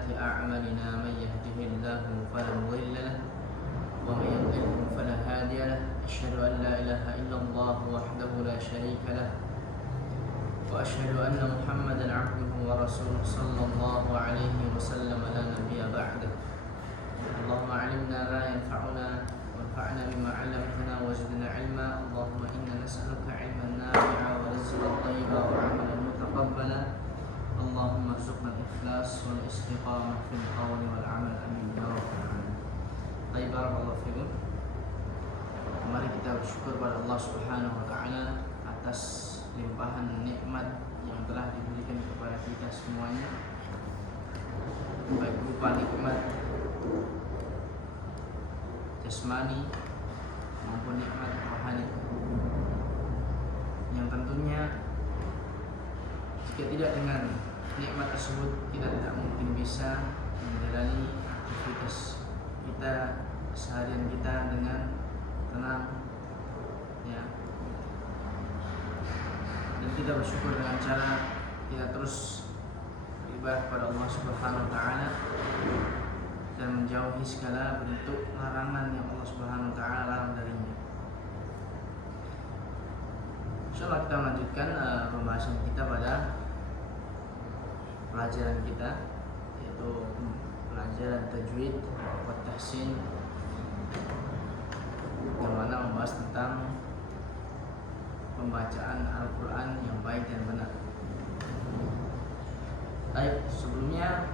سيئات أعمالنا من يهده الله فلا مضل له ومن يضلل فلا هادي له أشهد أن لا إله إلا الله وحده لا شريك له وأشهد أن محمدا عبده ورسوله صلى الله عليه وسلم لا نبي بعده اللهم علمنا ما ينفعنا وانفعنا بما علمتنا وزدنا علما اللهم إنا نسألك علما نافعا ورزقا طيبا وعملا متقبلا اللهم ارزقنا الإخلاص والاستقامة في القول والعمل آمين يا رب العالمين. Baik, barakallahu fikum. Mari kita bersyukur pada Allah Subhanahu wa taala atas limpahan nikmat yang telah diberikan kepada kita semuanya, baik berupa nikmat jasmani maupun nikmat rohani, yang tentunya jika tidak dengan nikmat tersebut kita tidak mungkin bisa menjalani aktivitas kita seharian kita dengan tenang, ya. Dan kita bersyukur dengan cara kita terus beribadah kepada Allah Subhanahu wa taala dan menjauhi segala bentuk larangan yang Allah Subhanahu wa taala larang darinya. Insyaallah kita melanjutkan pembahasan kita pada pelajaran kita, yaitu pelajaran tajwid wa tahsin, yang mana membahas tentang pembacaan Al-Quran yang baik dan benar. Baik, sebelumnya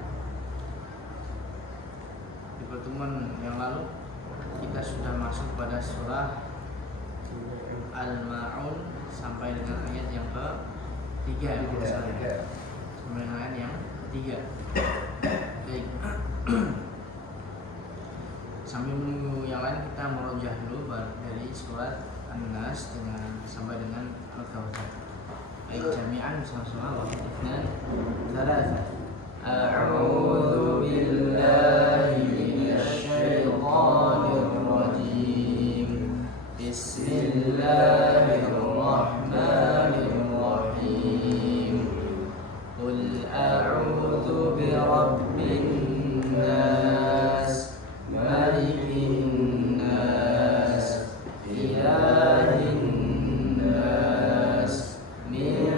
di pertemuan yang lalu kita sudah masuk pada surah Al-Ma'un sampai dengan ayat yang ke-3 sampai dengan ayat yang ke-3. Baik. Sambil menunggu yang lain kita merojah dulu dari surat An-Nas dengan sampai dengan Al-Kautsar. Baik, jami'an bersama-sama wa ifnan thalatha. A'udzu billahi minasy syaithanir rajim. Bismillahirrahmanirrahim. Qul a'udzu birabbin nas malikin nas ilahin nas min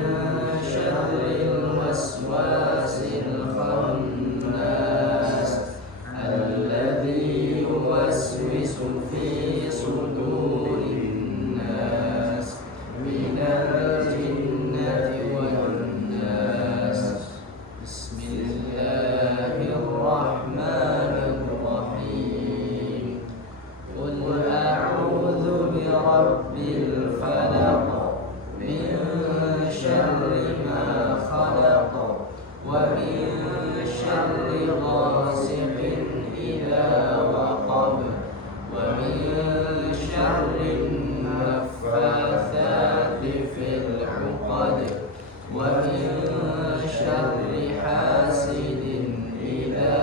syarril waswasil khannas alladzi yuwaswisu fi sudurin nas minal jinnati wan nas. Bismillahirrahmanirrahim. Qul a'udzu birabbil falaq min syarri ma khalaq wa min syarri ghasiqin idza waqab wa min syarri naffatsati fil 'uqad wa min syarri hasidin idza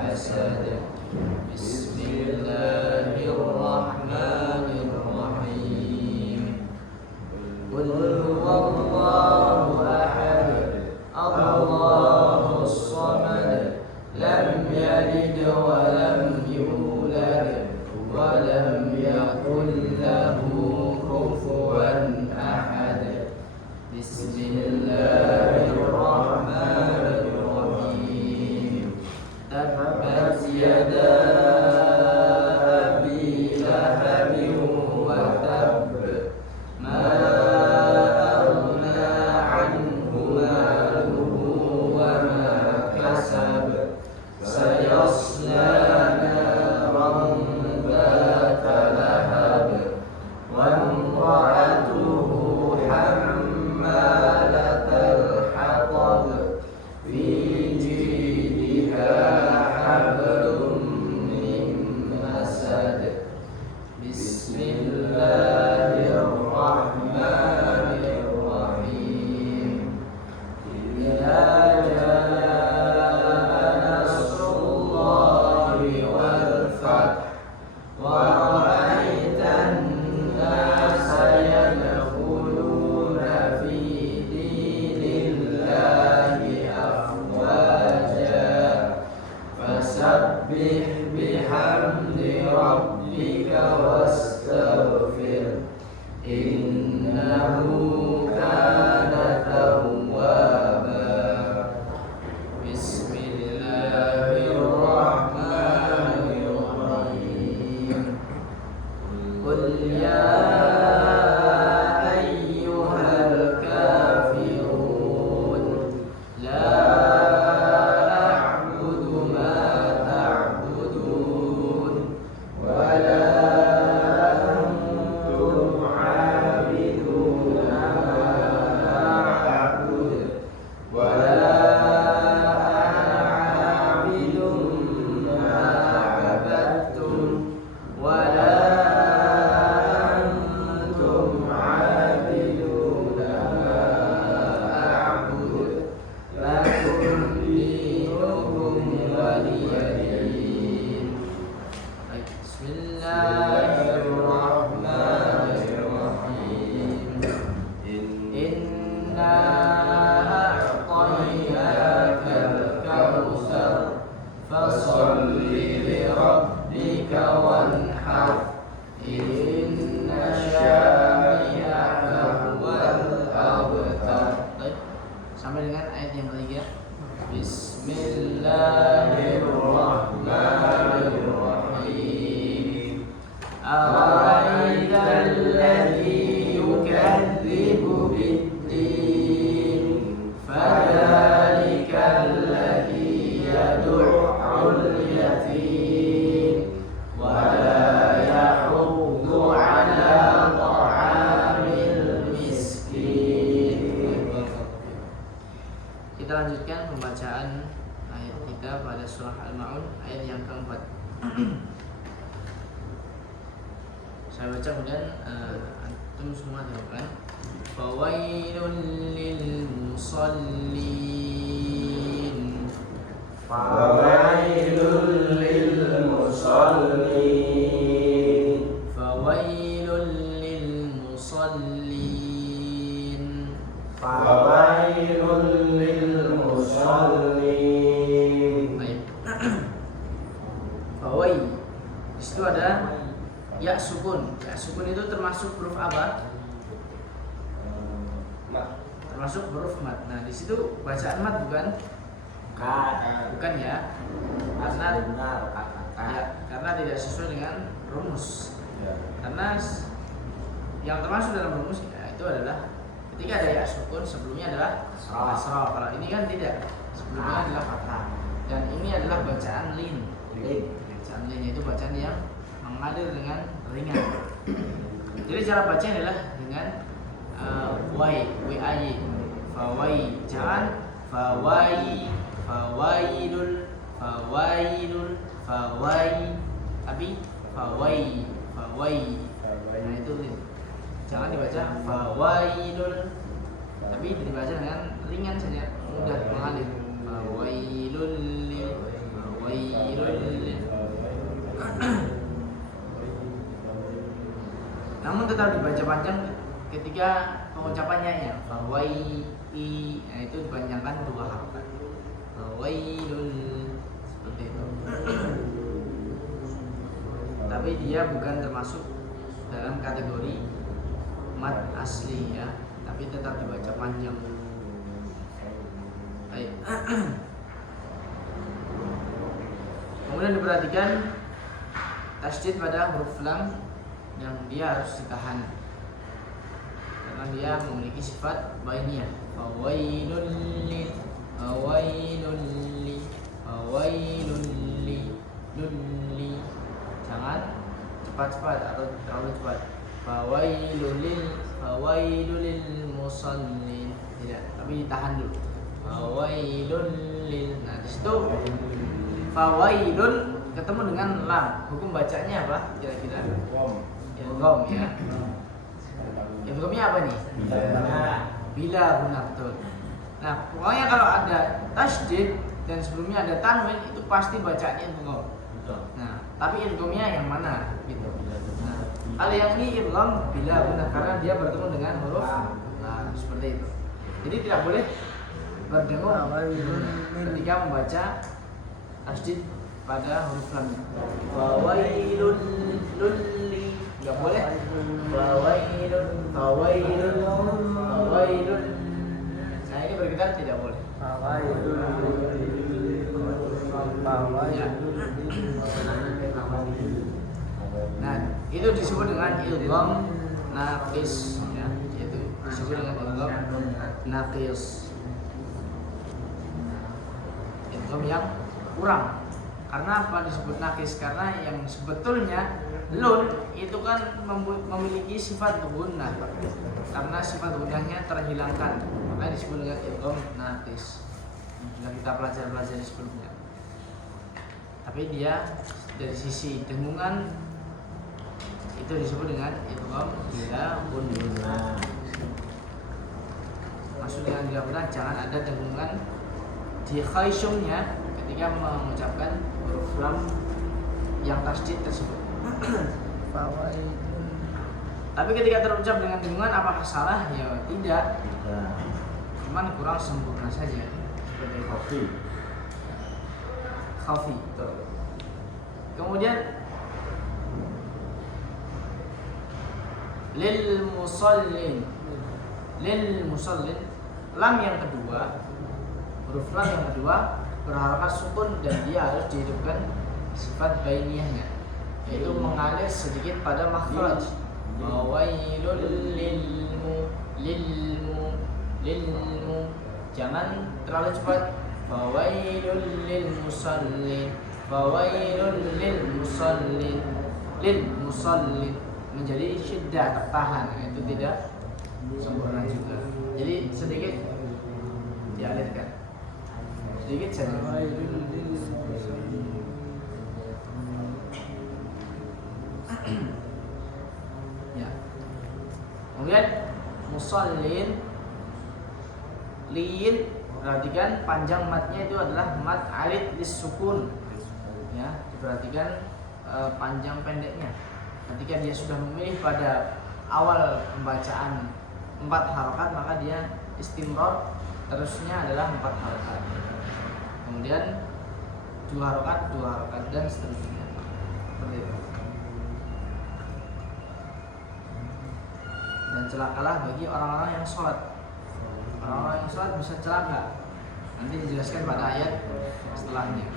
hasad. Bismillahirrahmanirrahim. Qul huwallahu ahad, Allahus samad, lam yalid wa lam yulad wa lam yakul lahu kufuwan ahad. Bismillahirrahmanirrahim. Tabbat yada abi lahabin wa tab, ma aghna anhu maluhu wa ma kasab, sayasla naran dhata lahab wa imra'atuhu hammalatal hatab fi jidha hablum min masad. Bismillahirrahmanirrahim. Idza jaa nasrullahi Fasabbih bihamdi rabbika wastaghfir innahu kana tawwaba. Bismillahirrahmanirrahim. Qul ya ayyuhal kafirun la a'budu ma ta'budun wa la antum 'abiduna ma a'budu wa la ana 'abidun ma 'abadtum wa la antum 'abiduna ma a'budu lakum dinukum waliyadin. Baik, bismillahirrahmanirrahim. Inna a'tainakal kautsar fasholli li rabbika wanhar inna syani'aka huwal abtar. Baik, sampai dengan ayat yang ketiga. Bismillahirrahmanirrahim. Ara'aital ladzi yukadzibu bid-din fadzalikal ladzi yad'ul yatim wa la yahuddu 'ala ta'amil miskin. Kita lanjutkan pembacaan ayat kita pada surah Al-Ma'un ayat yang keempat. Saya baca kemudian antum semua dengarkan. Fawailul lil musallin. Fawailul lil musallin. Fawailul lil musallin. Fawailul lil musallin. Baik. Fawai. Di situ ada ya sukun. Ya sukun itu termasuk huruf apa? Termasuk huruf mat. Nah, di situ bacaan mat bukan? Bukan ya. Karena tidak sesuai dengan rumus. Karena yang termasuk dalam rumus ya, itu adalah ketika ada ya sukun sebelumnya adalah kasrah. Kalau ini kan tidak. Sebelumnya adalah fathah. Dan ini adalah bacaan lin. Bacaan lin itu bacaan yang mengalir dengan ringan. Jadi cara baca adalah dengan wai, fawai, jangan fawai, fawailul, tapi fawai. Nah itu jangan dibaca fawailul, tapi dibaca dengan ringan saja, mudah mengalir. Fawailul, namun tetap dibaca panjang ketika pengucapannya ya. Fawai, nah itu dipanjangkan 2 harokat. Fawailul, seperti itu. Tapi dia bukan termasuk dalam kategori mat asli ya, tapi tetap dibaca panjang. Baik. Kemudian diperhatikan tasydid pada huruf lam yang dia harus ditahan karena dia memiliki sifat bainiyah. Fawailul li, jangan cepat-cepat atau terlalu cepat. Fawailul lil musallin, tidak, tapi ditahan dulu. Fawailul lil. Nah, di situ fawailun ketemu dengan lam. Hukum bacanya apa kira-kira? Idgham ya. Idghamnya apa nih? Bila benar, betul. Nah, pokoknya kalau ada tasydid dan sebelumnya ada tanwin itu pasti bacanya idgham. Nah, tapi idghamnya yang mana gitu. Nah, kalau yang ini idgham bila benar karena dia bertemu dengan huruf seperti itu. Jadi tidak boleh berdengung ketika membaca tasydid pada huruf lam. Fawailul lilli, enggak boleh. Fawailul. Nah ini bergetar tidak boleh. Ya. Nah itu disebut dengan idgham naqis, ya. Itu disebut dengan idgham naqis. Idgham yang kurang. Karena apa disebut naqis? Karena yang sebetulnya lun itu kan memiliki sifat gunnah. Karena sifat gunnahnya terhilangkan, maka disebut dengan idgham naqis. Sudah kita pelajari sebelumnya. Tapi dia dari sisi dengungan itu disebut dengan idgham bila gunnah. Maksud dengan bila gunnah jangan ada dengungan di khaysyumnya ketika mengucapkan huruf lam yang tasdid tersebut. Tapi ketika terucap dengan dengungan apakah salah? Ya tidak. Cuman kurang sempurna saja. Seperti khafi. Kemudian lil musallin lam yang kedua, huruf lam yang kedua berharakat sukun dan dia harus dihidupkan sifat bainiyahnya, yaitu mengalir sedikit pada makhraj. Wailul lilmu, jangan terlalu cepat. Fawailul lil musallin menjadi syiddah, tertahan, itu tidak sempurna juga. Jadi sedikit dialirkan, sedikit saja. Ya. Kemudian musallin lin, perhatikan panjang matnya itu adalah mat arid lis sukun. Ya, diperhatikan panjang pendeknya. Ketika dia sudah memilih pada awal pembacaan 4 harokat, maka dia istimror, terusnya adalah 4 harokat. Kemudian 2 harokat dan seterusnya. Seperti itu. Dan celakalah bagi orang-orang yang sholat. Orang-orang yang sholat bisa celaka. Nanti dijelaskan pada ayat setelahnya.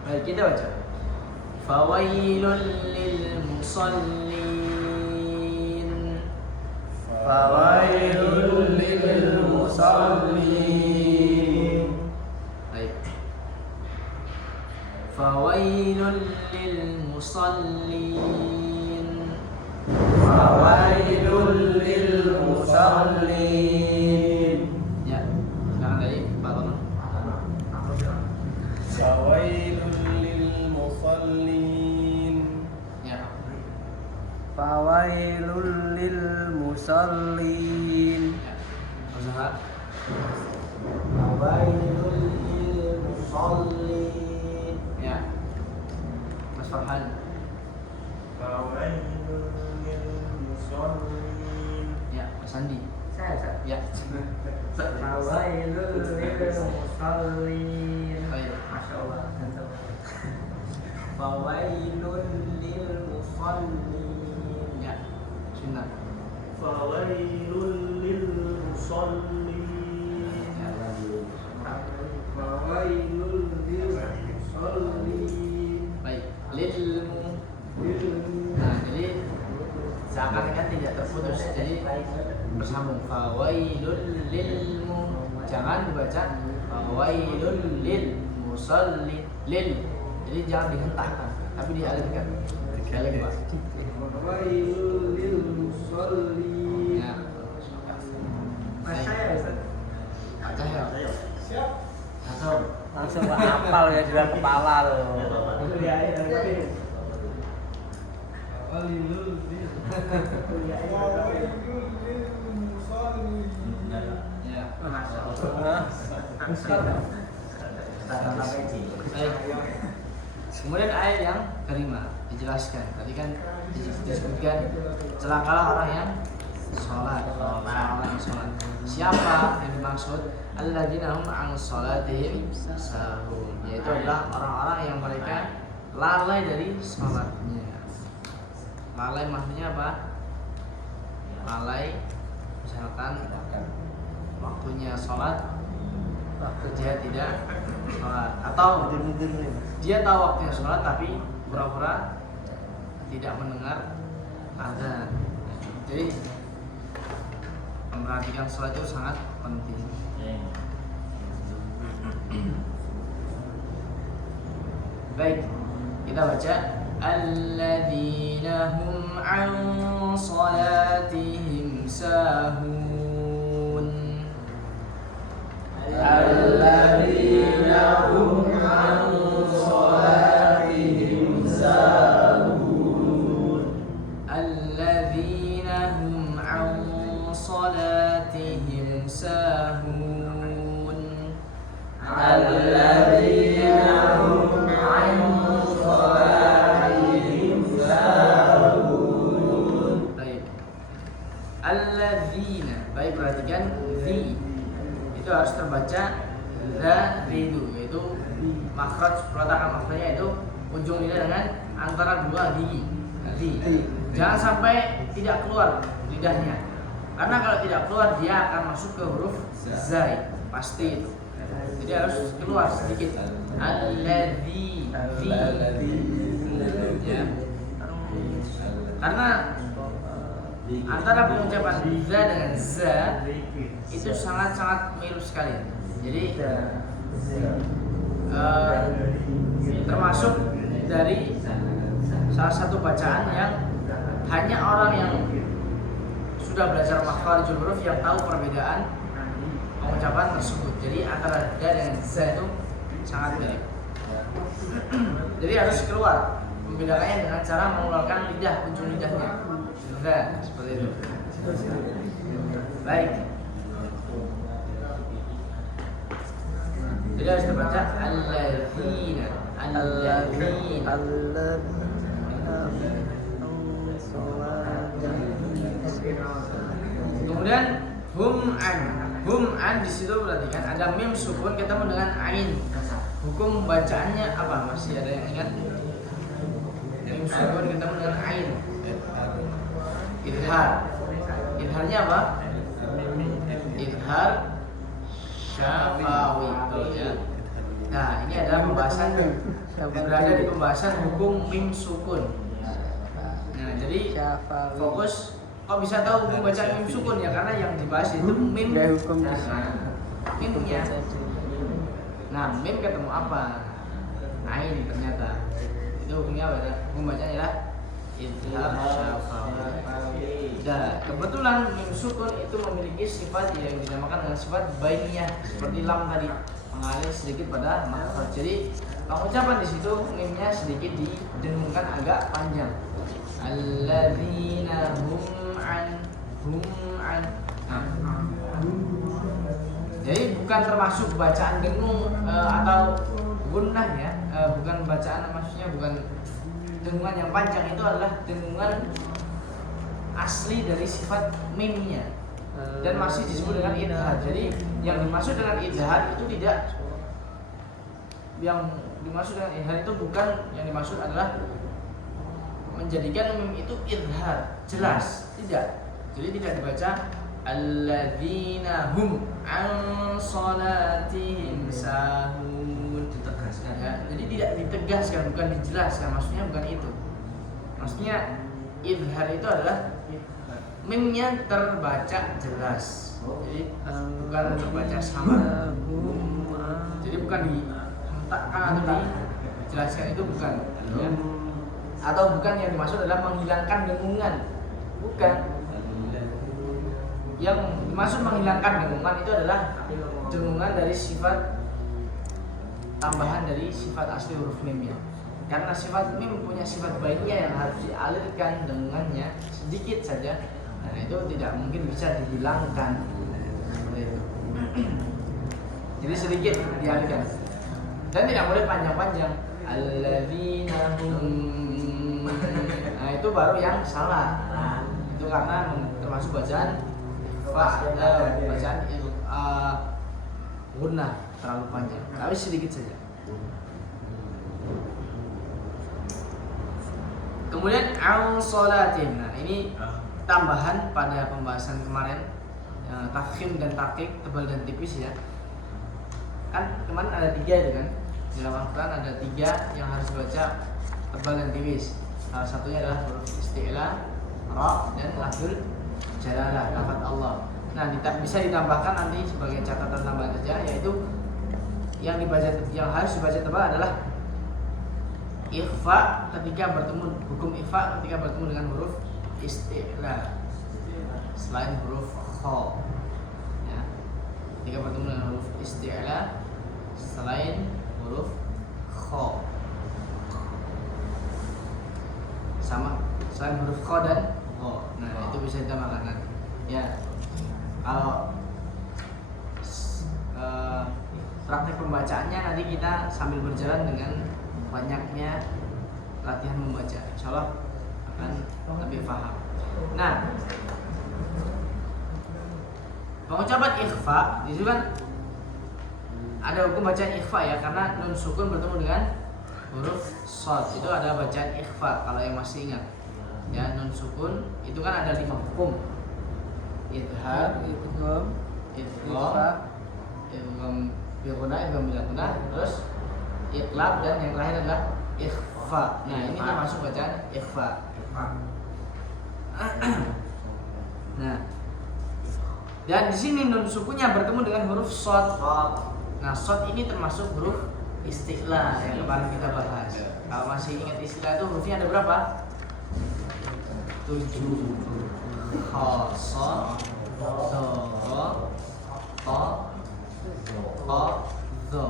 Baik, kita baca. Fawailul lil musallin. Fawailul lil musallin. Baik. Fawailul lil musallin. Fawailul lil musallin. Ya, sekarang dari Pak Tono. Fawailul lil musallin. Ya. Fawailul lil musallin. Ya. Usaha. Fawailul lil musallin. Ya. Mas Farhan. Fawailul lil musallin. Ya, Mas Andi. Saya. Ya. Fawailul lil musallin. Baik. Masya Allah. Fawailul lil musallin. Ya. Sunnah. Fawailul lil musallin. Ya. Fawailul lil musallin. Baik. Lilmu. Nah, jadi seakan-akan tidak terputus. Jadi bersambung. Fawailul lilmu. Jangan dibaca fawailul lil musallin. Lil. Jadi jangan dihentakkan, tapi dialirkan. Sekali Pak. Fawailul lil musallin. Ya. Mas saya Ustaz. Pak Cahyo. Siap. Langsung hafal ya di dalam kepala loh. Ya. Baik. Kemudian ayat yang kelima dijelaskan. Tadi kan disebutkan celakalah orang yang sholat. Siapa yang dimaksud? Alladzina hum an sholatihim sahun, yaitu adalah orang-orang yang mereka lalai dari sholatnya. Lalai maksudnya apa? Lalai misalkan waktunya sholat, waktu dia tidak sholat, atau dia tahu waktunya sholat tapi pura-pura tidak mendengar azan. Jadi memperhatikan sholat itu sangat penting. Baik, kita baca alladzina hum an salatihim sahun. Alladzina hum an salatihim sahun. Alladzina hum an salatihim sahun. Alladzina hum an salatihim sahun. Baik. Alladzina, baik, perhatikan zi itu harus terbaca itu, yaitu makhraj, peletakan makhrajnya itu ujung lidah dengan antara dua gigi. Jangan sampai tidak keluar lidahnya, karena kalau tidak keluar dia akan masuk ke huruf zai, pasti itu. Jadi harus keluar sedikit. Alladzi, ya. Karena antara pengucapan za dengan za itu sangat-sangat mirip sekali. Jadi termasuk dari salah satu bacaan yang hanya orang yang sudah belajar makharijul huruf yang tahu perbedaan pengucapan tersebut. Jadi antara da dengan za itu sangat mirip. Jadi harus keluar, membedakannya dengan cara mengeluarkan lidah, ujung lidahnya. Za, seperti itu. Baik. Jadi harus terbaca alladzina. Kemudian hum an di situ perhatikan ada mim sukun ketemu dengan ain. Hukum bacaannya apa? Masih ada yang ingat? Mim sukun ketemu dengan ain. Idharnya apa? Idhar syafawi, ya. Nah, ini adalah pembahasan, berada di pembahasan hukum mim sukun. Nah, jadi fokus. Kok bisa tahu hukum baca mim sukun ya? Karena yang dibahas itu mim. Mimnya. Nah, mim ketemu apa? Ain ternyata. Itu hukumnya apa? Hukum bacanya adalah idhar syafawi. Nah, kebetulan mim sukun itu memiliki sifat yang dinamakan dengan sifat bainiyah, seperti lam tadi, mengalir sedikit pada makhraj. Jadi pengucapan di situ mimnya sedikit didengungkan agak panjang. Alladzina hum an. Jadi bukan termasuk bacaan dengung atau gunnah ya, bukan bacaan, maksudnya bukan dengungan yang panjang, itu adalah dengungan asli dari sifat mimnya dan masih disebut dengan idhar. Jadi yang dimaksud dengan idhar itu tidak, yang dimaksud dengan idhar itu bukan, yang dimaksud adalah menjadikan mim itu idhar jelas, tidak. Jadi tidak dibaca alladzina hum an salatihim sahun, ditegaskan ya. Jadi tidak ditegaskan, bukan dijelaskan, maksudnya bukan itu. Maksudnya idhar itu adalah mimnya terbaca jelas. Jadi bukan terbaca sama. Jadi bukan dihentakkan atau dijelaskan, itu bukan ya. Atau bukan yang dimaksud adalah menghilangkan dengungan, bukan. Yang dimaksud menghilangkan dengungan itu adalah dengungan dari sifat tambahan dari sifat asli huruf mimnya. Karena sifat mim punya sifat baiknya yang harus dialirkan dengungannya sedikit saja. Nah, itu tidak mungkin bisa dihilangkan. Jadi sedikit dialirkan. Dan tidak boleh panjang-panjang. Alladzina hum. Nah, itu baru yang salah. Itu karena termasuk bacaan bacaan gunnah terlalu panjang, tapi sedikit saja. Kemudian al-sholatin. Nah, ini tambahan pada pembahasan kemarin, tafkhim dan takik, tebal dan tipis ya. Kan kemarin ada 3 itu kan. Di dalam Al-Quran ada 3 yang harus dibaca tebal dan tipis. Salah satunya adalah huruf isti'la, ra, dan lafzul jalalah, lafaz Allah. Nah, bisa ditambahkan nanti sebagai catatan tambahan saja, yaitu yang harus dibaca tebal adalah ikhfa ketika bertemu, hukum ikhfa ketika bertemu dengan huruf isti'la selain huruf kha ya. Ketika bertemu dengan huruf isti'la selain huruf kha, sama selain huruf kha dan kha. Nah, itu bisa ditambahkan nanti ya. Kalau praktek pembacaannya nanti kita sambil berjalan dengan banyaknya latihan membaca, insya Allah akan lebih paham. Nah, pengucapan ikhfa itu kan ada hukum bacaan ikhfa ya, karena nun sukun bertemu dengan huruf shad, itu ada bacaan ikhfa. Kalau yang masih ingat ya, nun sukun itu kan ada 5 hukum: idhar, idgham, idgham bila guna, terus iqlab, dan yang terakhir adalah ikhfa. Nah, ini termasuk bacaan ikhfa. Nah, dan di sini nun sukunya bertemu dengan huruf shad. Nah, shad ini termasuk huruf isti'la yang kemarin kita bahas. Kalau masih ingat isti'la itu hurufnya ada berapa? 7. Kha, sha, dha, ra, ta, qa, dha,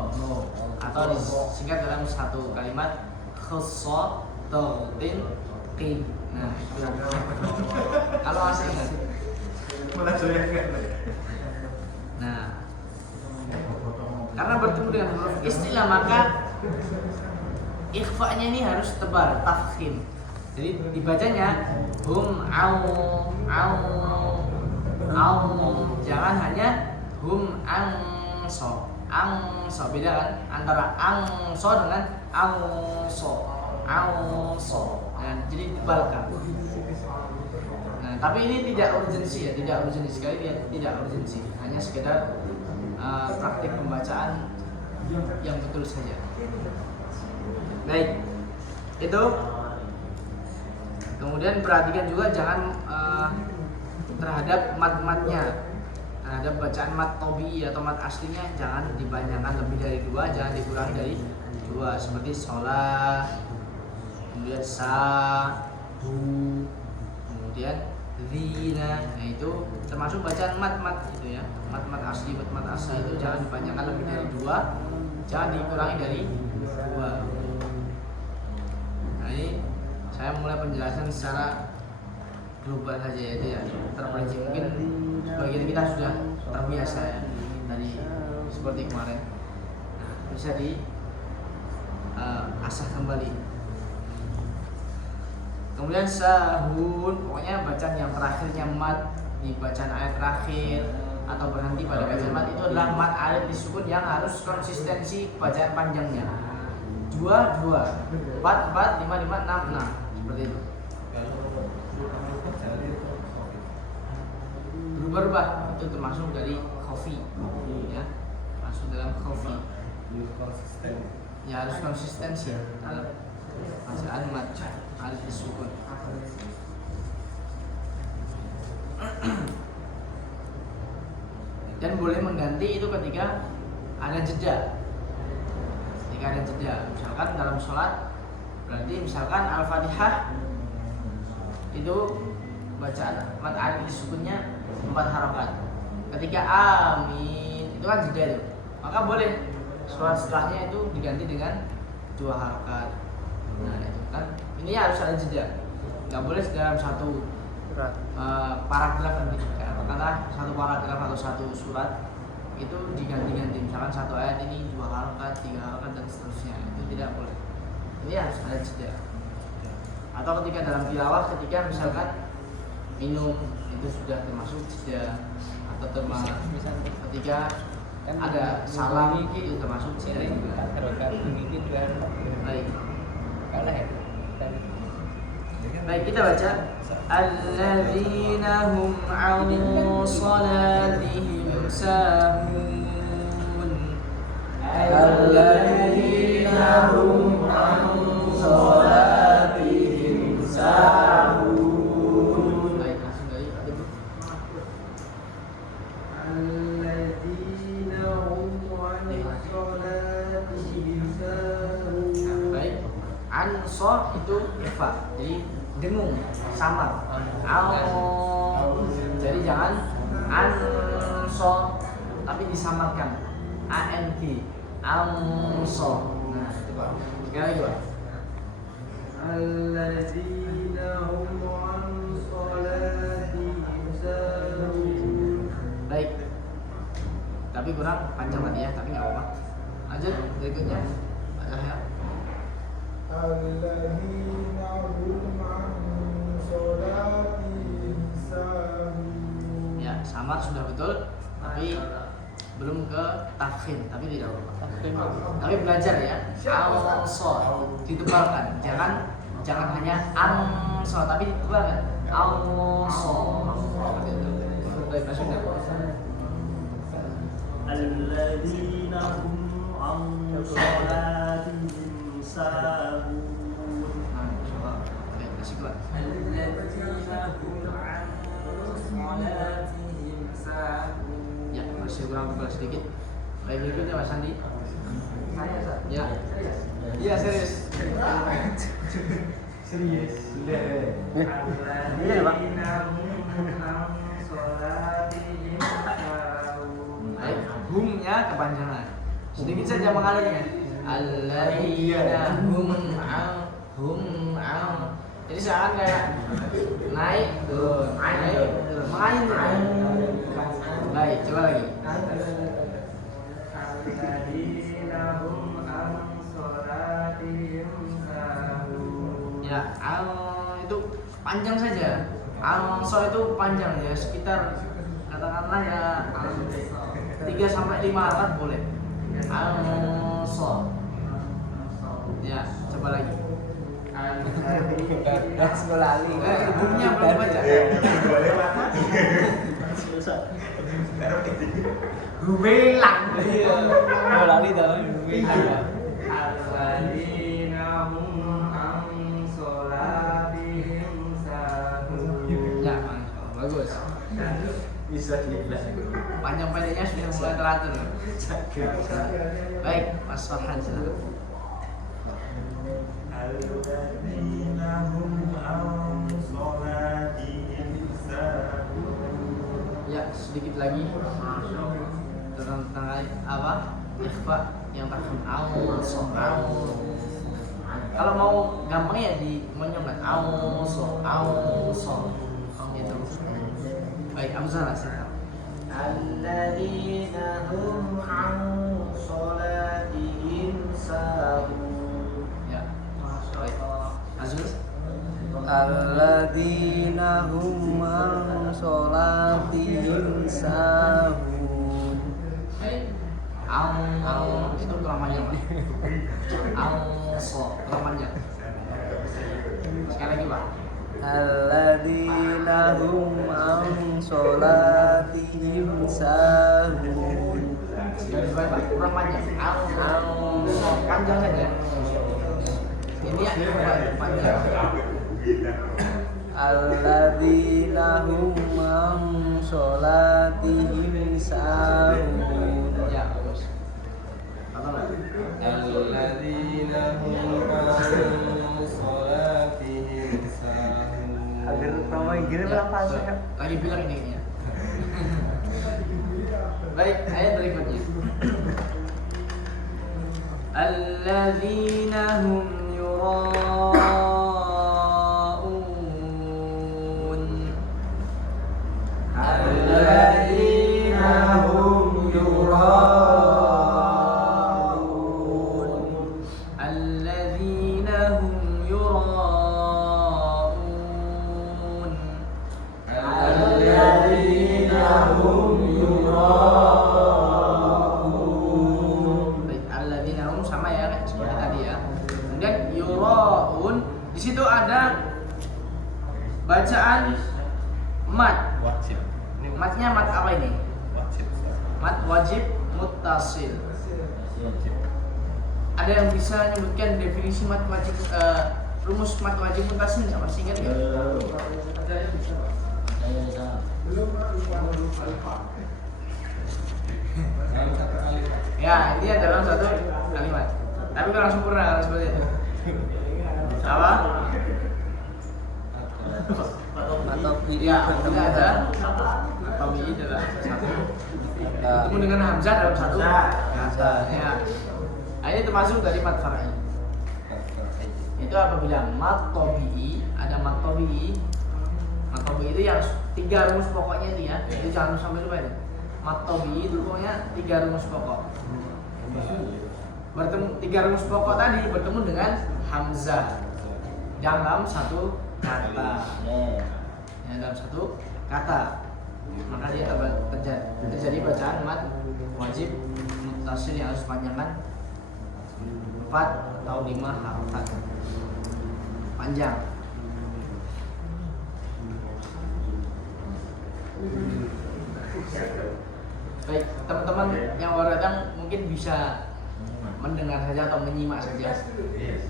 atau disingkat dalam satu kalimat khassa, daghdin, qin. Nah, itu kalau masih ingat. Nah, karena bertemu dengan huruf istilah maka ikhfa-nya ini harus tebal, tafkhim. Jadi dibacanya hum au, jangan hanya hum angso. Angso beda kan antara angso dengan angso. Nah, jadi tebalkan. Nah, tapi ini tidak urgensi ya, tidak urgensi sekali, tidak urgensi, hanya sekedar praktik pembacaan yang betul saja. Baik, itu. Kemudian perhatikan juga jangan terhadap mat-matnya, terhadap bacaan mat tobi atau mat aslinya jangan dibanyakan lebih dari 2, jangan dikurangi dari 2, seperti sholat, kemudian sa, hu, kemudian zina. Nah, itu termasuk bacaan mat-mat itu ya, mat-mat asli, mat asli itu jangan dibanyakan lebih dari 2, jangan dikurangi dari 2. Nah, ini saya mulai penjelasan secara global saja ya, terperinci. Mungkin sebagian kita sudah terbiasa ya dari seperti kemarin. Nah, bisa di asah kembali. Kemudian sahun, pokoknya bacaan yang terakhirnya mat di bacaan ayat terakhir atau berhenti pada bacaan mat itu adalah mat alif disukun yang harus konsistensi bacaan panjangnya. 2, 4, 4, 5, 5, 6, 6 seperti itu. Berubah itu termasuk dari khofi ya, masuk dalam khofi ya, harus konsistensi dalam bacaan mat alif disukun. Dan boleh mengganti itu ketika ada jeda. Ketika ada jeda, misalkan dalam sholat, berarti misalkan Al-Fatihah itu bacaan mat alif disukunnya 4 harokat. Ketika amin itu kan jeda itu, maka boleh sholat setelahnya itu diganti dengan 2 harokat. Nah, itu kan ini harus ada jeda, nggak boleh dalam satu paragraf nanti. Katakanlah satu paragraf atau satu surat itu diganti-ganti, misalkan satu ayat ini 2 harokat, 3 harokat dan seterusnya, itu tidak boleh. Ini harus ada jeda. Atau ketika dalam tilawah, ketika misalkan minum itu sudah termasuk jeda, atau termasuk ketika ada salam itu termasuk jeda juga. Baik. Baik, kita baca alladzina hum 'an salatihim sahun. Alladzina hum 'an salatihim sahun. Baik, langsung dari Alladzina hum 'an salatihim sahun. baik. Anso itu ikhfa, jadi dengung, samar. Jadi jangan anso, tapi disamarkan. ANG, anso. Nah, itu Pak. Sekali lagi Pak. Alladzina hum 'an salatihim sahun. Baik. Tapi kurang panjang tadi ya, tapi nggak apa-apa. Lanjut berikutnya. Pak Cahya. Alladzina hum 'an salatihim sahun. Ya, samar sudah betul, tapi belum ke tafkhim, tapi tidak apa-apa. Tapi belajar ya, anso ditebalkan, jangan hanya anso, tapi ditebalkan. Anso. Seperti itu. Baik, maksudnya. Alladzina hum 'an salatihim sahun. Nah, insyaallah. Oke, kasih keluar. Ya, masih kurang betul sedikit. Baik, berikutnya Mas Andi. Ya. Iya, serius. Serius. Iya, Pak. Baik, humnya kepanjangan. Sedikit saja mengalirnya. Alladzina hum au. Jadi seakan kayak naik, naik, mengalir. Baik, coba lagi. Alladzina hum 'an salatihim sahun. Ya, itu panjang saja. Anso itu panjang ya, sekitar katakanlah ya 3 sampai 5 halaman boleh. Anso. Ya, coba lagi. Udah sekolah ali. Ibunya belum baca. Gumelang. Iya. Oh, lali dah. Iya. Alladzina hum 'an salatihim sahun. Ya, Masya bagus. Bisa dibilang. Panjang pendeknya sudah mulai teratur. Baik, Mas Farhan silakan. Alladzina hum 'an salatihim sahun. Ya, sedikit lagi tentang apa? Ikhfa yang takhum auso. Kalau mau gampangnya di menyongkan auso. Gitu. Baik, Amzah silakan. Alladzina hum 'an salatihim sahun. Ya. Baik. Azul. Alladzina hum an sholatihim sahun. Baik. Itu kurang panjang, Pak. Kurang panjang. Sekali lagi, Pak. Alladzina hum an sholatihim sahun. Sudah dibaik, Pak. Kurang panjang. Panjang saja. Ini ya, panjang. Alladzina hum an sholatihim sahun. Ya, bagus. Kata lagi. Alladzina hum 'an salatihim sahun. Agar kamu gini Ya, berapa sih? lagi bilang ini ya. Baik, ayat berikutnya. Alladzina hum yura'un. Alladzina hum yura'un. Alladzina hum yura'un. yura'un. Di situ ada bacaan mat. Wajib. Matnya mat apa ini? Wajib. Mat wajib muttasil. Wajib. Ada yang bisa menyebutkan definisi mat wajib, rumus mat wajib muttasil nggak? Masih ingat nggak? Ya, ini ada dalam satu kalimat. Tapi kalau sempurna kalau seperti itu. Apa? Atau Ya, tidak ada. Atau ini adalah satu. Ketemu dengan hamzah dalam satu kata. Ya. Nah, ini termasuk dari mat far'i. Itu apabila mat tabi'i, ada mat tabi'i. Mat tabi'i itu yang 3 rumus pokoknya itu ya. Itu jangan sampai lupa itu. Mat tabi'i itu pokoknya 3 rumus pokok. Bertemu 3 rumus pokok tadi bertemu dengan hamzah dalam satu kata. Ya, dalam satu kata. Maka dia terjadi bacaan mat wajib muttasil yang harus panjangkan 4 atau 5 harokat panjang. Baik, teman-teman yang baru datang mungkin bisa mendengar saja atau menyimak saja.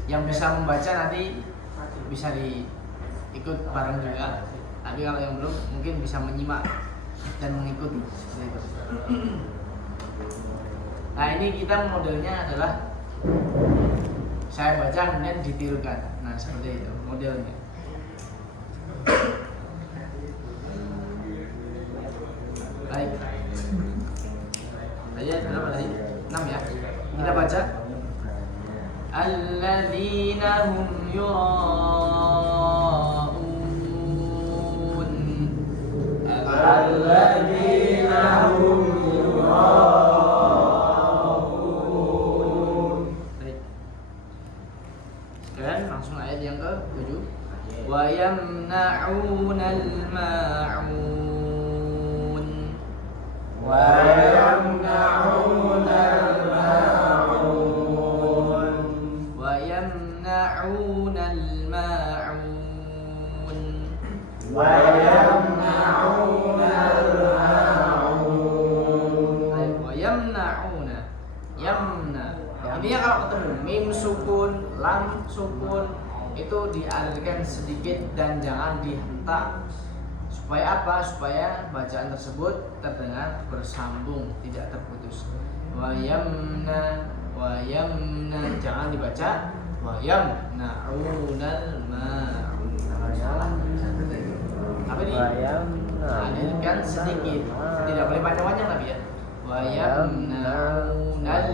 Yang bisa membaca nanti bisa ikut bareng juga. Tapi kalau yang belum mungkin bisa menyimak dan mengikuti seperti itu. Nah, ini kita modelnya adalah saya baca kemudian ditirukan. Nah, seperti itu modelnya. Baik. Aja berapa tadi? 6 ya. Kita baca. Alladzina hum yura'un. Alladzina hum yura'un. Baik. Sekarang langsung ayat yang ke-7. Wa yamna'unal ma'un. Wa yamna'unal ma'un. Wa yamna'unal ma'un. Wa yamna'unal ma'un. Baik, wa yamna'una. Yamna. Intinya kalau ketemu mim sukun, lam sukun itu dialirkan sedikit dan jangan dihentak. Supaya apa? Supaya bacaan tersebut terdengar bersambung, tidak terputus. Wa yamna, jangan dibaca wa yamna'unal ma'un. Apa ini? Alirkan sedikit, tidak boleh panjang-panjang tapi ya. Wa yamna'unal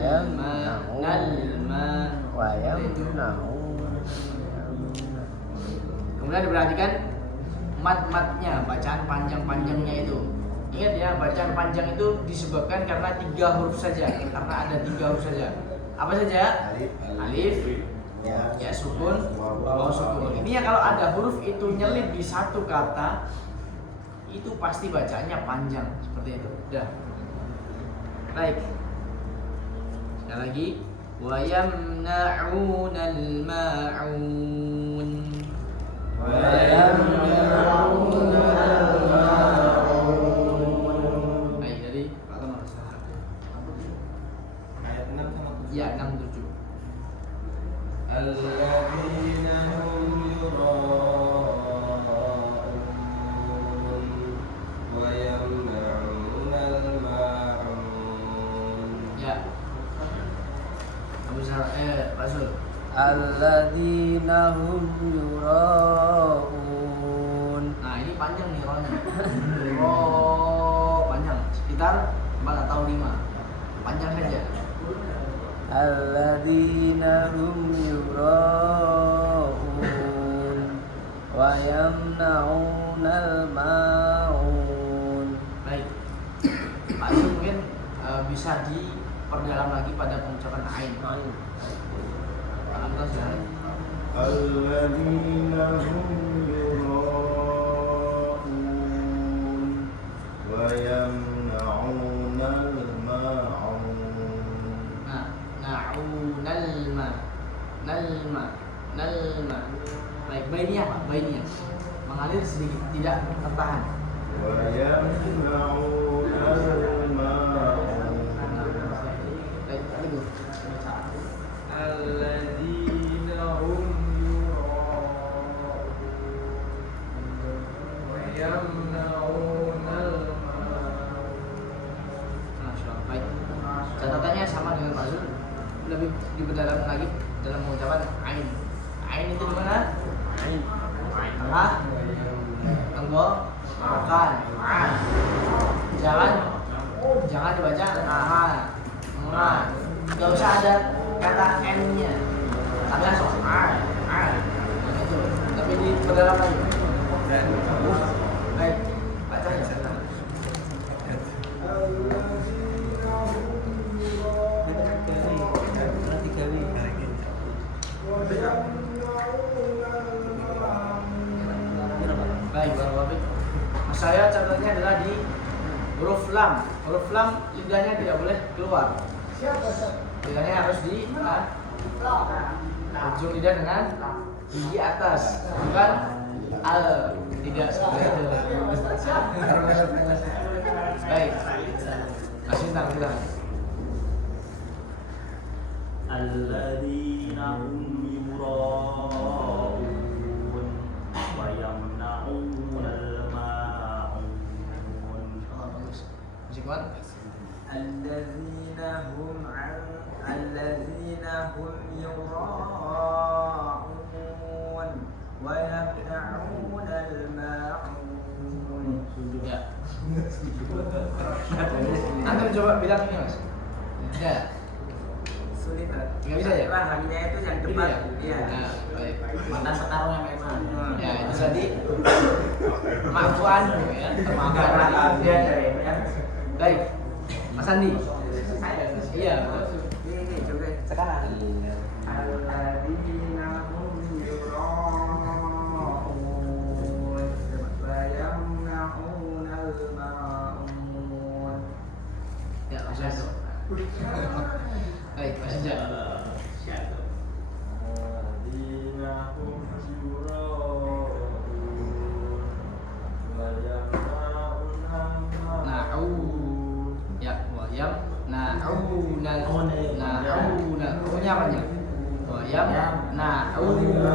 ma'un. Kemudian diperhatikan mat-matnya, bacaan panjang-panjangnya itu. Ingat ya, bacaan panjang itu disebabkan karena 3 huruf saja. Karena ada 3 huruf saja. Apa saja? Alif, ya sukun, waw sukun. Ini ya kalau ada huruf itu nyelip di satu kata, itu pasti bacaannya panjang seperti itu. Udah. Baik. Sekali lagi, wa yamna'unal ma'un. Baik, dari Pak Tomar. Ayat 6 sama 7. Ya, 6 7. Alladzina hum yura'un wa yamna'unal ma'un. Ya. Abu Zar Rasul. Alladzina hum yura'un. Nah, ini panjang nih rohnya. Roh panjang, sekitar 4 atau 5. Panjang saja. Alladzina hum yura'un wa yamna'unal ma'un. Baik. Pak Yusuf mungkin bisa diperdalam lagi pada pengucapan ain. Alhamdulillah sudah. Alladzina hum yura'un wa yamna'unal ma'un. Nah, na'unal ma. Nal ma. Nal al-ma. Baik, bainiyah Pak, bainiyah. Mengalir sedikit, tidak tertahan. ويمنعون الماعون Baik, itu. الذين هم يراءون ويمنعون الماعون. Masya Allah. Baik. Catatannya sama dengan Pak Zul, lebih diperdalam lagi dalam mengucapkan ain. Ain itu di mana? Ain. Tengah, tenggorokan. Jangan dibaca nah. Gak usah ada kata n-nya. Tapi langsung itu. Tapi diperdalam lagi. Baik, baca ya. Baik, Bapak. Mas saya catatannya adalah di huruf lam. Huruf lam lidahnya tidak boleh keluar. Lidahnya harus di ujung lidah dengan gigi atas, bukan al. Tidak seperti itu. Baik. Mas Bintang, kita. الذين هم يراءون ويمنعون الماعون Masih kuat? الذين هم يراءون ويمنعون الماعون. Ya. Anda coba bilang ini Mas. Ya. Sulit kan? Nggak bisa ya? Pahamnya itu yang Ini depan. ya? Iya. Nah, baik. Mana sekarang memang. Ya, itu tadi maafuan ya, termaafkan. Dia ya. Baik. Mas Andi. Iya, betul. Ini juga. Sekarang. Alladzina hum yura'un wa yamna'una al-ma'un. Ya, Mas Andi. Baik, Mas Andi. الذين هم يراءون ويمنعون الماعون. Na'u. Ya, wa yam na'una na'una. Punya apanya? Wa yam na'una.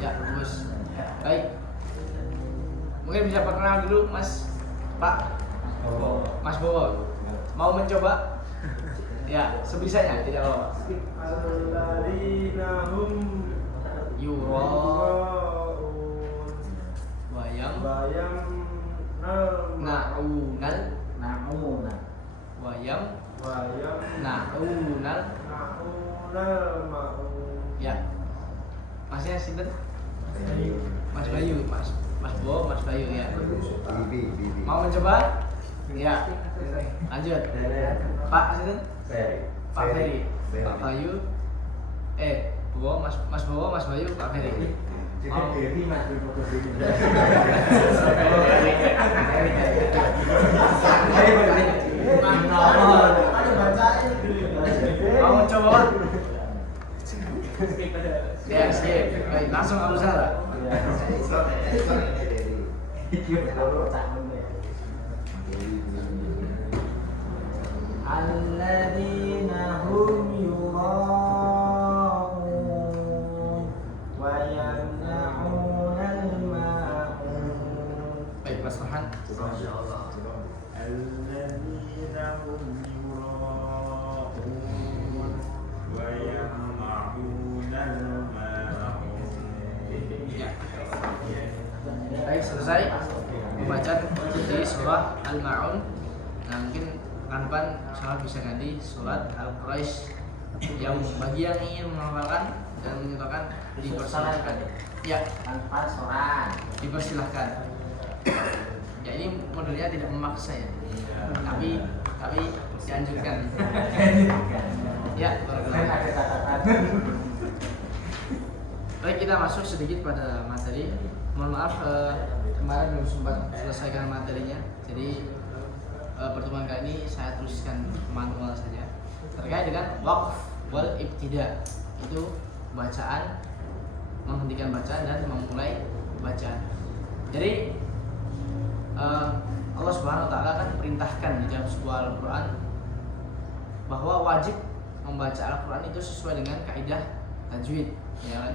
Ya, terus. Baik. Mungkin bisa perkenalan dulu Mas Pak Mas Bowo. Mau mencoba? Ya, sebisanya, tidak apa-apa. Alladzina hum Yura yura'un wa yam wa yamna'un na'unal Nauna. wa yam wa na'unal. yamna'unal ma'un. Ya. Masnya sinten? Mas Bayu, Mas Bowo, Mas Bayu ya. Mau mencoba? Ya. Lanjut. Pak sinten? Pak Ferry. Pak Bayu. Bowo, Mas Bowo, Mas Bayu, Pak Ferry. Mau Mau mencoba Pak? Ya, siap. Baik, langsung Abu Zara. Alladzina hum yura'un wa yamna'una al-ma'un. Baik, Mas Farhan. الذين هم يراءون ويمنعون الماعون. Ya. Baik, selesai pembacaan di surah Al-Ma'un. Nah, mungkin kapan salah bisa ganti surat Al-Quraisy yang bagi yang ingin menghafalkan dan menyutakan dipersilahkan. Ya, Tanpa soran. dipersilahkan. Ya, ini modelnya tidak memaksa ya, tapi dianjurkan. Ya, baik, kita masuk sedikit pada materi. Mohon maaf kemarin belum sempat selesaikan materinya, jadi pertemuan kali ini saya tuliskan manual saja terkait dengan waqf wal ibtida. itu bacaan, menghentikan bacaan dan memulai bacaan. Jadi Allah Subhanahu wa taala kan perintahkan di dalam sebuah Al-Qur'an bahwa wajib membaca Al-Qur'an itu sesuai dengan kaidah tajwid, ya kan?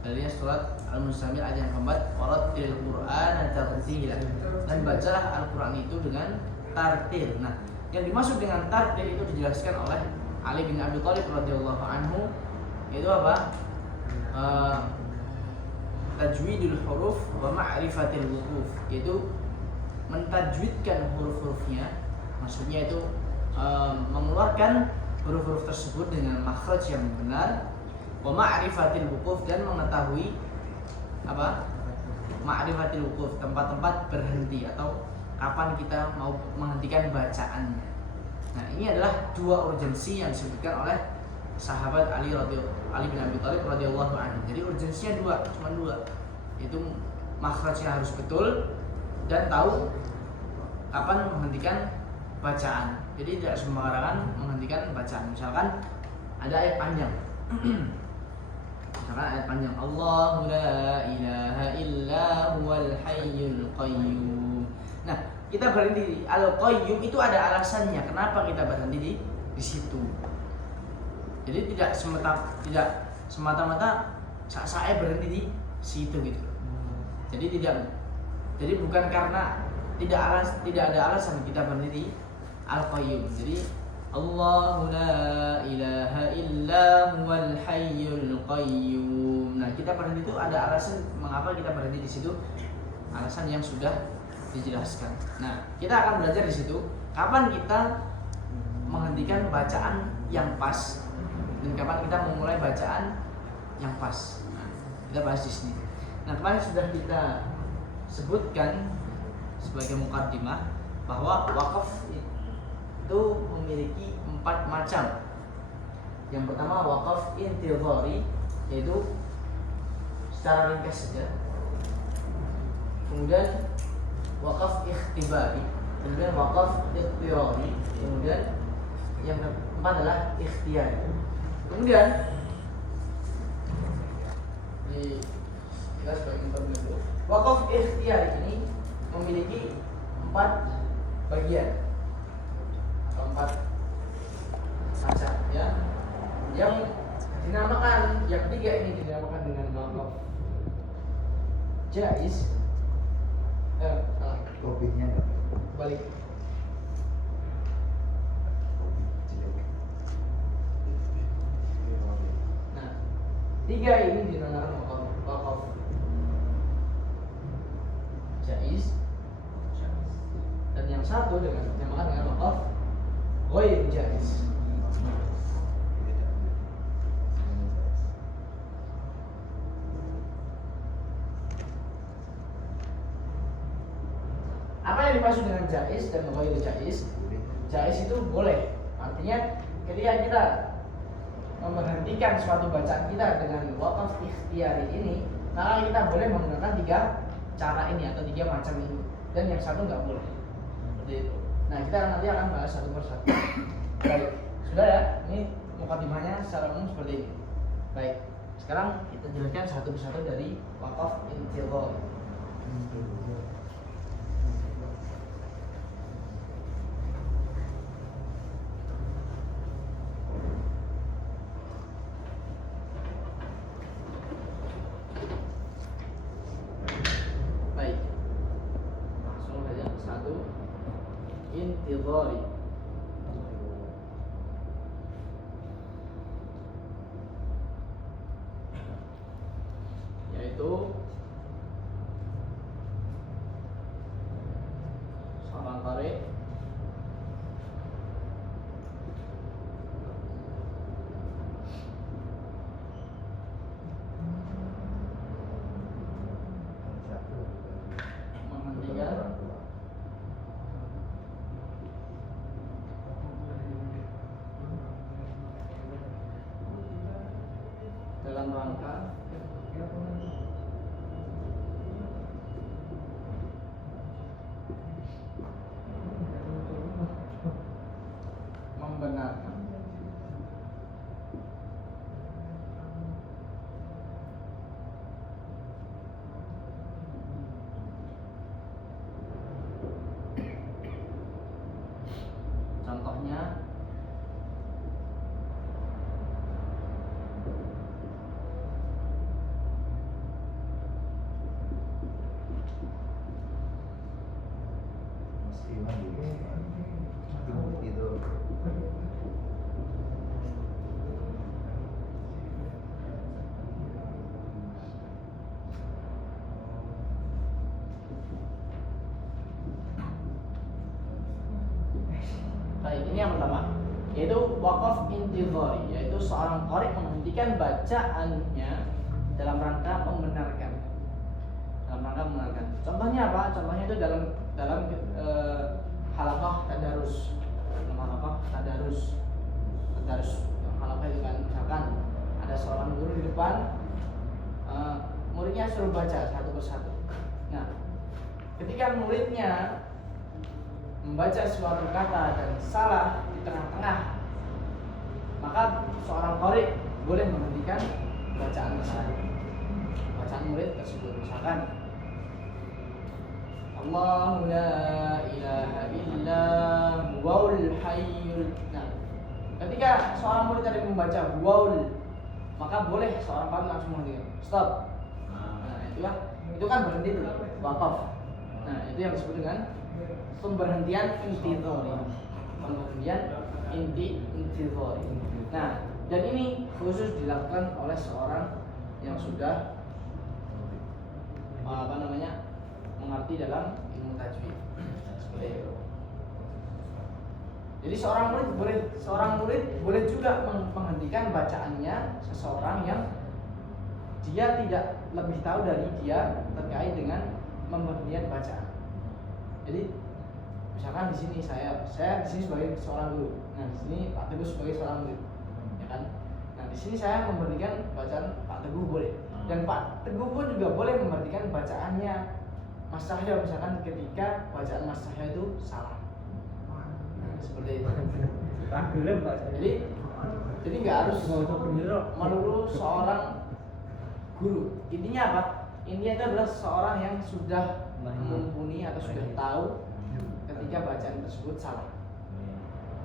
Dalilnya surat Al-Muzammil ayat yang keempat, warattil Qur'ana tartila. Dan bacalah Al-Qur'an itu dengan tartil. Nah, yang dimaksud dengan tartil itu dijelaskan oleh Ali bin Abi Thalib radhiyallahu anhu, yaitu apa? Tajwidul huruf wa ma'rifatil wuquf, yaitu mentajwidkan huruf-hurufnya, maksudnya itu mengeluarkan huruf-huruf tersebut dengan makhraj yang benar, wa ma'rifatil wuquf, dan mengetahui apa? Ma'rifatil wuquf, tempat-tempat berhenti atau kapan kita mau menghentikan bacaannya. Nah, ini adalah dua urgensi yang disebutkan oleh sahabat Ali bin Abi Thalib radhiyallahu anhu. Jadi urgensinya cuma dua. Itu makhrajnya harus betul dan tahu kapan menghentikan bacaan. Jadi tidak sembarangan menghentikan bacaan. Misalkan ada ayat panjang. Misalkan ayat panjang, Allahu la ilaha illa huwal hayyul qayyum. Nah, kita berhenti di Al-Qayyum itu ada alasannya. Kenapa kita berhenti di situ? Jadi tidak semata-mata saya berhenti di situ gitu. Jadi bukan karena tidak ada alasan kita berhenti di Al-Qayyum. Jadi Allahu la ilaha illa huwal hayyul qayyum. Nah, kita berhenti itu ada alasan mengapa kita berhenti di situ. Alasan yang sudah dijelaskan. Nah, kita akan belajar di situ kapan kita menghentikan bacaan yang pas dan kapan kita memulai bacaan yang pas. Nah, kita bahas di sini. Nah, kemarin sudah kita sebutkan sebagai mukaddimah bahwa wakaf itu memiliki 4 macam. Yang pertama wakaf intidhari, yaitu secara ringkas saja. Kemudian wakaf ikhtibari, kemudian wakaf ittirari, kemudian yang keempat adalah ikhtiyari. Kemudian kita sebagai informasi, wakaf ikhtiyari ini memiliki 4 bagian atau 4 macam, ya. Yang dinamakan, yang ketiga ini dinamakan dengan wakaf jaiz. Kopinya enggak Balik. Nah, 3 ini dinamakan wakaf jaiz, dan yang satu dinamakan dengan wakaf ghair jaiz. Apa yang dimaksud dengan jaiz dan ghair jaiz? Jaiz itu boleh, artinya ketika kita memberhentikan suatu bacaan kita dengan wakaf ikhtiyari ini, maka kita boleh menggunakan 3 cara ini atau 3 macam ini, dan yang satu nggak boleh. Seperti itu. Nah, kita nanti akan bahas satu persatu. Baik, sudah ya. Ini mukadimahnya secara umum seperti ini. Baik, sekarang kita jelaskan satu persatu dari wakaf intidhari. Intidhari, yaitu seorang qari menghentikan dalam rangka membenarkan Ini yang pertama, yaitu waqaf intidhari, yaitu seorang qari menghentikan bacaannya dalam rangka membenarkan. Contohnya apa? Contohnya itu dalam halaqah tadarus. Dalam halaqah tadarus. Halaqah itu kan misalkan ada seorang guru di depan, muridnya suruh baca satu persatu. Nah, ketika muridnya membaca suatu kata dan salah di tengah-tengah, maka seorang qari boleh menghentikan bacaan murid tersebut. Misalkan Allahu la ilaha illa huwal hayyul. Nah, ketika seorang murid tadi membaca huwal, maka boleh seorang qari langsung menghentikan. Stop. Nah, itu kan berhenti tuh, waqaf. Nah, itu yang disebut dengan pemberhentian intidhari. Nah, dan ini khusus dilakukan oleh seorang yang sudah mengerti dalam ilmu tajwid. Seperti itu. Jadi seorang murid boleh juga menghentikan bacaannya seseorang yang dia tidak lebih tahu dari dia terkait dengan pemberhentian bacaan. Jadi misalkan di sini saya di sini sebagai seorang guru. Nah, di sini Pak Teguh sebagai seorang murid. Ya kan? Nah, di sini saya memberhentikan bacaan Pak Teguh boleh. Dan Pak Teguh pun juga boleh memberhentikan bacaannya Mas Cahyo, misalkan ketika bacaan Mas Cahyo itu salah. Nah, seperti itu. Jadi nggak harus melulu seorang guru. Intinya apa? Intinya itu adalah seorang yang sudah mumpuni atau sudah tahu ketika bacaan tersebut salah.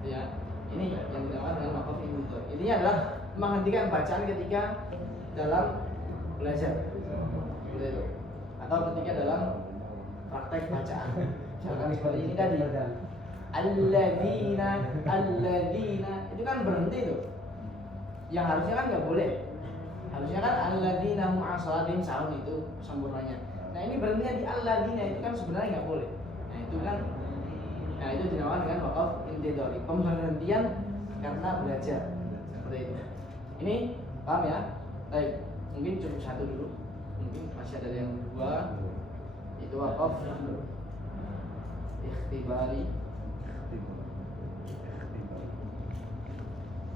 Ya, ini yang dinamakan dengan waqaf intidhari. Intinya adalah menghentikan bacaan ketika dalam belajar, seperti itu, atau ketika dalam praktek bacaan. Misalkan seperti ini tadi, alladzina itu kan berhenti tuh. Yang harusnya kan nggak boleh. Harusnya kan alladzina hum 'ala shalatihim sahun, itu sempurnanya. Nah, ini berhentinya di alladzina itu kan sebenarnya nggak boleh. Nah, itu dinamakan dengan waqaf intidhari, pemberhentian karena belajar. Seperti itu. Ini paham ya? Baik, mungkin cukup satu dulu. Mungkin masih ada yang dua. Itu waqaf ikhtibari.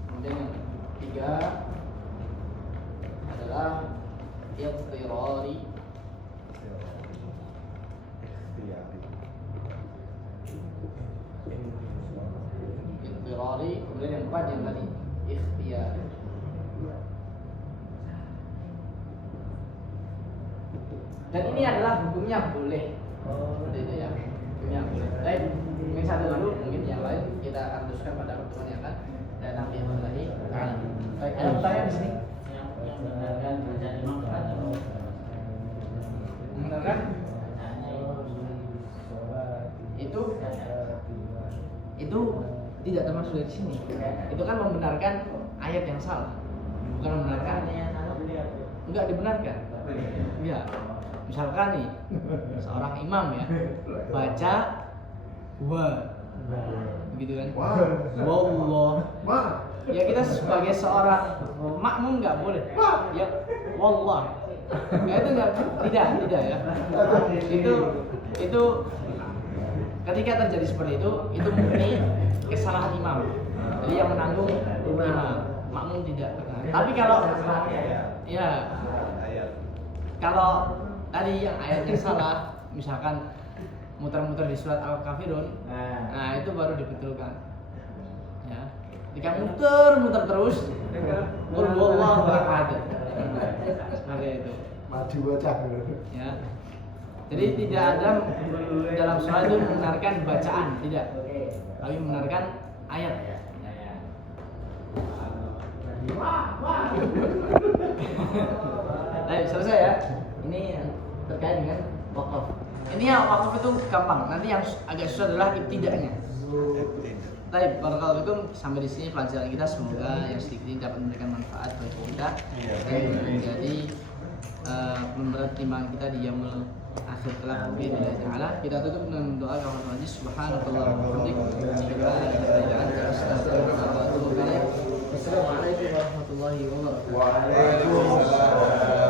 Kemudian yang ketiga adalah idtirari. Kemudian yang keempat yang tadi ikhtiyar. Dan ini adalah hukumnya boleh. Seperti itu ya. Hukumnya boleh. Baik, mungkin satu dulu, mungkin yang lain kita akan teruskan pada pertemuan yang akan datang di lagi. Baik, ada pertanyaan di sini? Yang membenarkan bacaan imam atau membenarkan itu tidak termasuk dari sini. Itu kan membenarkan ayat yang salah, bukan membenarkan enggak dibenarkan. Iya. Misalkan nih seorang imam ya baca wa, begitu kan? Wallah. Ya kita sebagai seorang makmum nggak boleh. Ya wallah. Ya itu tidak ya. Itu ketika terjadi seperti itu murni kesalahan imam. Jadi yang menanggung imam, makmum tidak. Tapi kalau tadi yang ayatnya salah, misalkan muter-muter di surat Al-Kafirun, nah itu baru dibetulkan. Ya, ketika muter terus, qul huwallahu ahad. Seperti itu. Maju bocah. Ya. Jadi tidak ada dalam surat itu membenarkan bacaan, tidak. Tapi membenarkan ayat. Baik, selesai ya. Ini terkait dengan waqaf. Ini yang waqaf itu gampang. Nanti yang agak susah adalah ibtida'nya. Baik, barakallahu fikum. Sampai di sini pelajaran kita, semoga yang sedikit ini dapat memberikan manfaat bagi kita dan menjadi pemberat timbangan kita di yaumul akhir kalam billahi taala. Kita tutup dengan doa kafaratul majlis. Subhanakallahumma wa bihamdika asyhadu an la ilaha illa anta astaghfiruka wa atubu ilaik. Wassalamualaikum warahmatullahi wabarakatuh. Waalaikumsalam.